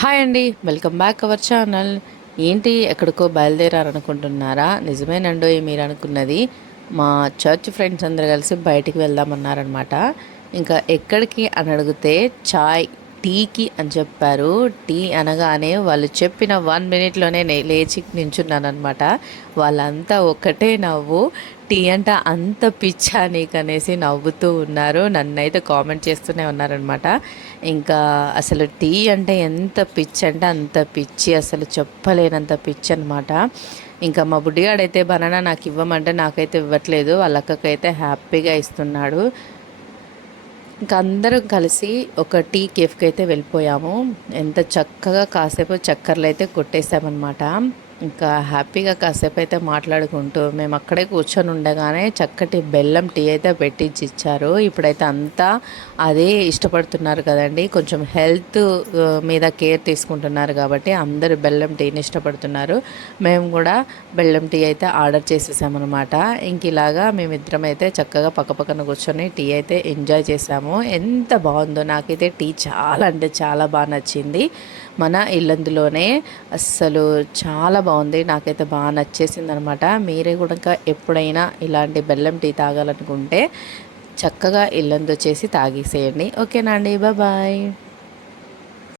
Hi అండి, welcome back our channel. ఏంటి ఎక్కడికో బయలుదేరారనుకుంటున్నారా? నిజమేనండో మీరు అనుకున్నది. మా చర్చ్ ఫ్రెండ్స్ అందరు కలిసి బయటికి వెళ్దామన్నారనమాట. ఇంకా ఎక్కడికి అని అడిగితే టీకి అని చెప్పారు. టీ అనగానే వాళ్ళు చెప్పిన 1 మినిట్లోనే లేచి నించున్నాను అనమాట. వాళ్ళంతా ఒకటే నవ్వు. టీ అంటే అంత పిచ్చా నీకనేసి నవ్వుతూ ఉన్నారు. నన్నైతే కామెంట్ చేస్తూనే ఉన్నారనమాట. ఇంకా అసలు టీ అంటే ఎంత పిచ్చి అంటే అంత పిచ్చి, అసలు చెప్పలేనంత పిచ్చి అనమాట. ఇంకా మా బుడ్డిగాడైతే బనానా నాకు ఇవ్వమంటే నాకైతే ఇవ్వట్లేదు, వాళ్ళ అక్కకైతే హ్యాపీగా ఇస్తున్నాడు. ఇంకా అందరం కలిసి ఒక టీ కేఫ్కి అయితే వెళ్ళిపోయాము. ఎంత చక్కగా కాసేపు చక్కర్లు అయితే కొట్టేసామన్నమాట. ఇంకా హ్యాపీగా కాసేపు అయితే మాట్లాడుకుంటూ మేము అక్కడే కూర్చొని ఉండగానే చక్కటి బెల్లం టీ అయితే పెట్టించి ఇచ్చారు. ఇప్పుడైతే అంతా అదే ఇష్టపడుతున్నారు కదండి, కొంచెం హెల్త్ మీద కేర్ తీసుకుంటున్నారు కాబట్టి అందరూ బెల్లం టీని ఇష్టపడుతున్నారు. మేము కూడా బెల్లం టీ అయితే ఆర్డర్ చేసేసామన్నమాట. ఇంక ఇలాగా మేమిద్దరం అయితే చక్కగా పక్కపక్కన కూర్చొని టీ అయితే ఎంజాయ్ చేసాము. ఎంత బాగుందో, నాకైతే టీ చాలా అంటే చాలా బాగా నచ్చింది. మన ఇల్లందులోనే అస్సలు చాలా బాగుంది, నాకైతే బాగా నచ్చేసింది అనమాట. మీరే కూడా ఎప్పుడైనా ఇలాంటి బెల్లం టీ తాగాలనుకుంటే చక్కగా ఇల్లందు చేసి తాగేసేయండి. ఓకేనా అండి, బాయ్.